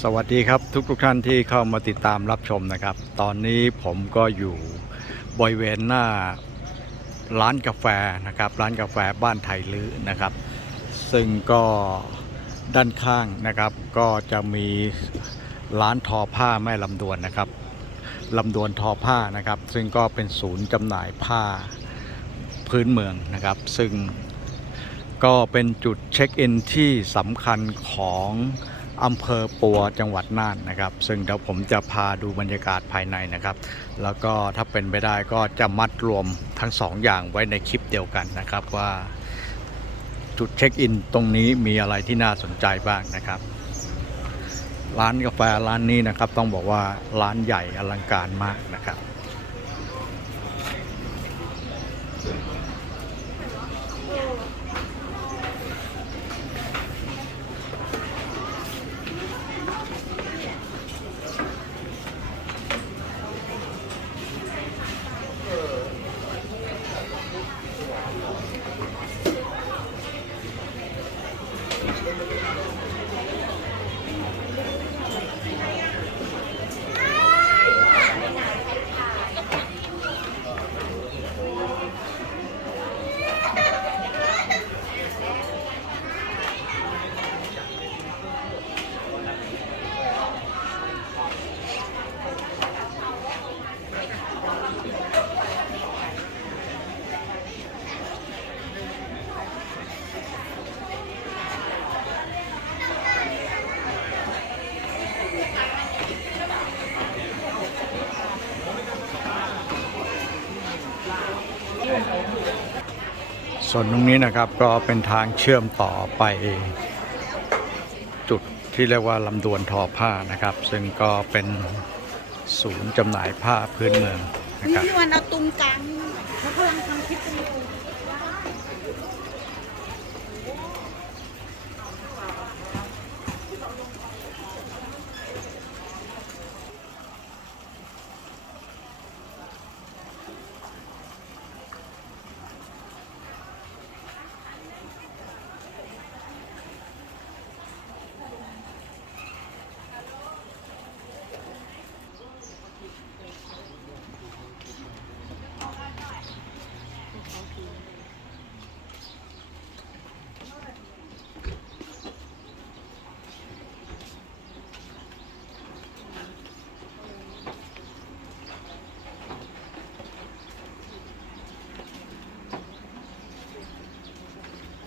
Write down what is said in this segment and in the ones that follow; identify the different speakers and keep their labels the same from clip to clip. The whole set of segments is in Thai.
Speaker 1: สวัสดีครับทุกทุกท่านที่เข้ามาติดตามรับชมนะครับ ตอนนี้ผมก็อยู่บริเวณหน้าร้านกาแฟนะครับ ร้านกาแฟบ้านไทยลื้อนะครับ ซึ่งก็ด้านข้างนะครับ ก็จะมีร้านทอผ้าแม่ลำดวนนะครับลำดวนทอผ้านะครับ ซึ่งก็เป็นศูนย์จำหน่ายผ้าพื้นเมืองนะครับ ซึ่งก็เป็นจุดเช็คอินที่สำคัญของ อำเภอปัวจังหวัดน่านนะครับ ซึ่งเดี๋ยวผมจะพาดูบรรยากาศภายในนะครับ แล้วก็ถ้าเป็นไปได้ก็จะมัดรวมทั้งสองอย่างไว้ในคลิปเดียวกันนะครับว่าจุดเช็คอินตรงนี้มีอะไรที่น่าสนใจบ้างนะครับ ร้านกาแฟร้านนี้นะครับต้องบอกว่าร้านใหญ่อลังการมากนะครับ ส่วนตรงนี้นะครับก็เป็นทางเชื่อมต่อไปจุดที่เรียกว่าลำดวนทอผ้านะครับ ซึ่งก็เป็นศูนย์จำหน่ายผ้าพื้นเมืองนะ
Speaker 2: นี่
Speaker 1: ครับ
Speaker 2: พี่วันเอาตุงกลางเขากำลังทำคลิปกันอยู่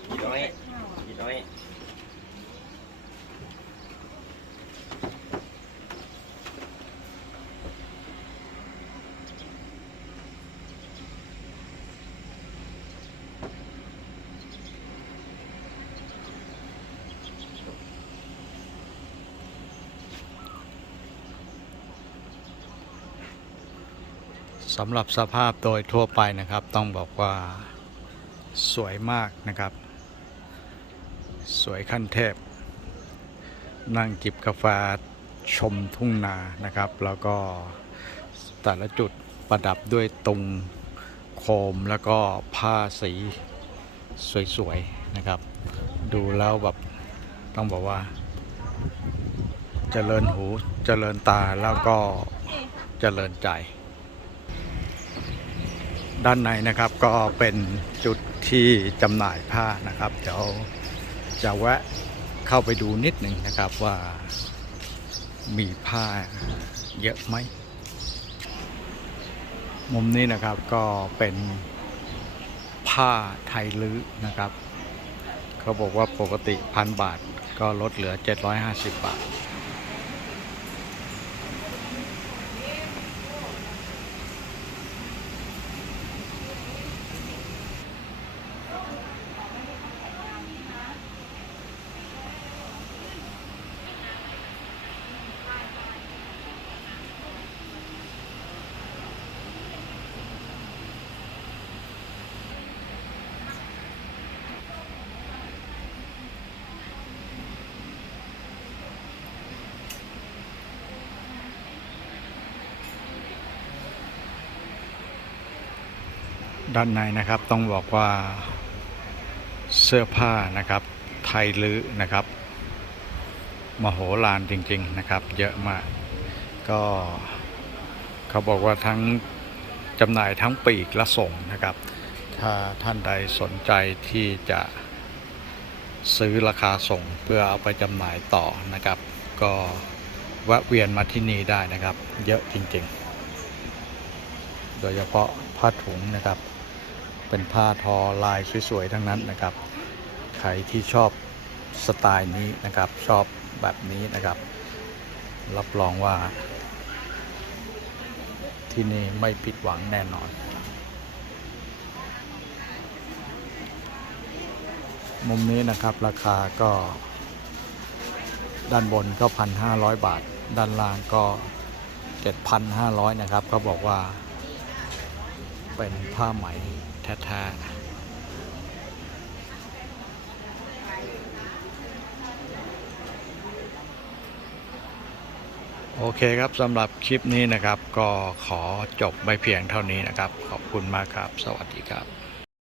Speaker 3: กี่น้อยกี่น้อย
Speaker 1: สำหรับสภาพโดยทั่วไปนะครับ ต้องบอกว่าสวยมากนะครับ สวยขั้นเทพ นั่งจิบกาแฟชมทุ่งนานะครับ แล้วก็แต่ละจุดประดับด้วยตุงโคมแล้วก็ผ้าสีสวยๆนะครับ ดูแล้วแบบต้องบอกว่าเจริญหูเจริญตาแล้วก็เจริญใจ ด้านในนะครับก็เป็นจุดที่จำหน่ายผ้านะครับ เดี๋ยวจะแวะเข้าไปดูนิดหนึ่งนะครับว่ามีผ้าเยอะไหม มุมนี้นะครับก็เป็นผ้าไทยลื้อนะครับ เขาบอกว่าปกติพันบาทก็ลดเหลือ 750 บาท ด้านในนะครับต้องบอกว่าเสื้อผ้านะครับ ไทยลื้อนะครับมโหฬารจริง ๆนะครับ เยอะมาก ก็เขาบอกว่าทั้งจำหน่ายทั้งปีกและส่งนะครับ ถ้าท่านใดสนใจที่จะซื้อราคาส่งเพื่อเอาไปจำหน่ายต่อนะครับ ก็แวะเวียนมาที่นี่ได้นะครับ เยอะจริงๆ โดยเฉพาะผ้าถุงนะครับ เป็นผ้าทอลายสวยๆทั้งนั้นนะครับ ใครที่ชอบสไตล์นี้นะครับ ชอบแบบนี้นะครับ รับรองว่าที่นี่ไม่ผิดหวังแน่นอน มุมนี้นะครับราคาก็ ด้านบนก็พันห้าร้อยบาท ด้านล่างก็เจ็ดพันห้าร้อยนะครับเขาบอกว่าเป็นผ้าไหม แท้ๆโอเคครับสำหรับคลิปนี้นะครับ ก็ขอจบไปเพียงเท่านี้นะครับ ขอบคุณมากครับ สวัสดีครับ